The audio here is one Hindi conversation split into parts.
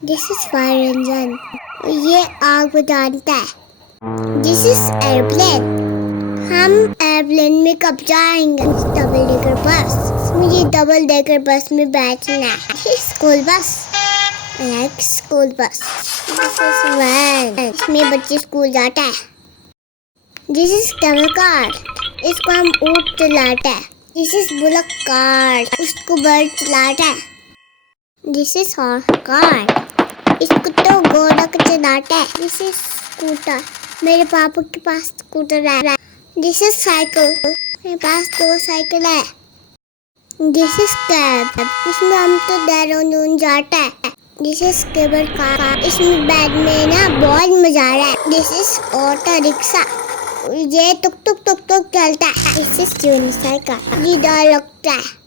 दिस इज फायर इंजन, ये आग बुझाता है। दिस इज एयरप्लेन, हम एयरप्लेन में कब जाएंगे? डबल डेकर बस, मुझे डबल डेकर बस में बैठना है। School bus, like school bus. This is when, इसमें बच्चे स्कूल जाते हैं। दिस इज कैमल कार, इसको हम ऊँट चलाते हैं। दिस इज बुलक कार, उसको बर्ड चलाता है। दिस इज हॉर्स कार, इसको तो घोड़ा को चलाता है। दिस इज स्कूटर, मेरे पापा के पास स्कूटर है। दिस इज साइकिल, मेरे पास 2 साइकिल है। दिस इज कैब, इसमें हम तो देहरादून जाते हैं। दिस इज केबल कार, इसमें बैठने ना बहुत मजा आ रहा है। दिस इज ऑटो रिक्शा, ये टुक टुक टुक टुक चलता है। दिस इज यूनिसाइकिल, ये डर लगता है।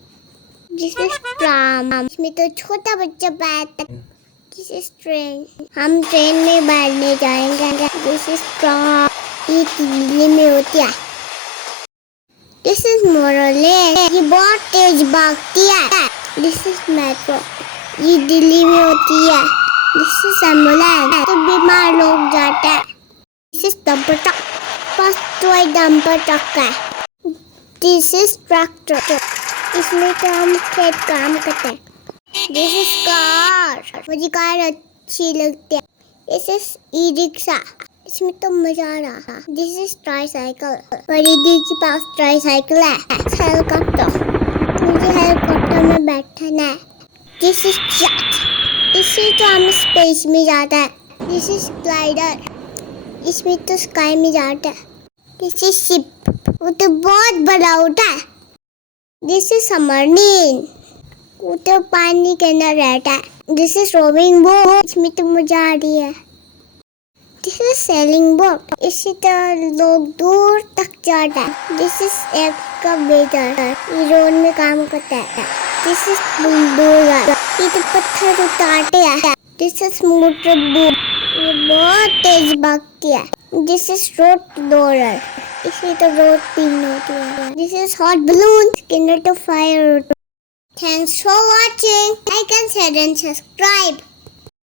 दिस इज ट्राम, इसमें तो छोटा बच्चा बैठता है। दिस इज ट्रेन, हम ट्रेन में बैठने जाएंगे। दिस इज ट्राम, ये दिल्ली में होती है। दिस इज मोनोरेल, ये बहुत तेज भागती है। दिस इज मेट्रो, ये दिल्ली में होती है। दिस इज एम्बुलेंस, तो बीमार लोग जाते हैं। दिस इज डंपर ट्रक, बस तो एक डंपर ट्रक है। दिस इज ट्रैक्टर, इसमें तो हम खेत काम करते हैं। दिस इज कार, मुझे कार अच्छी लगती है। दिस इज ई रिक्शा, इसमें तो मजा आ रहा। दिस इज ट्राईसाइकिल, बड़ी दी के पास ट्राईसाइकिल है। हेलीकॉप्टर, मुझे हेलीकॉप्टर में बैठना है। दिस इज जेट, इससे तो हम स्पेस में जाते हैं। दिस इज ग्लाइडर, इसमें तो स्काई में जाते हैं। दिस इज शिप, वो तो बहुत बड़ा होता है। दिस इज सबमरीन, वो तो पानी के अंदर रहता है। दिस इज रोविंग बोट, इसमें तो मजा आ रही है। दिस इज सेलिंग बोट, इससे तो लोग दूर तक जाते हैं। दिस इज एक का बेटर, ये रोड में काम करता है। दिस इज बुलडोजर, ये तो पत्थर उतारते हैं। दिस इज मोटर बोट, ये बहुत तेज भागती है। दिस इज रोड रोलर, इससे तो रोड क्लीन होती है। दिस इज हॉट बलून, इसके अंदर तो fire. Thanks for watching. Like and share and subscribe.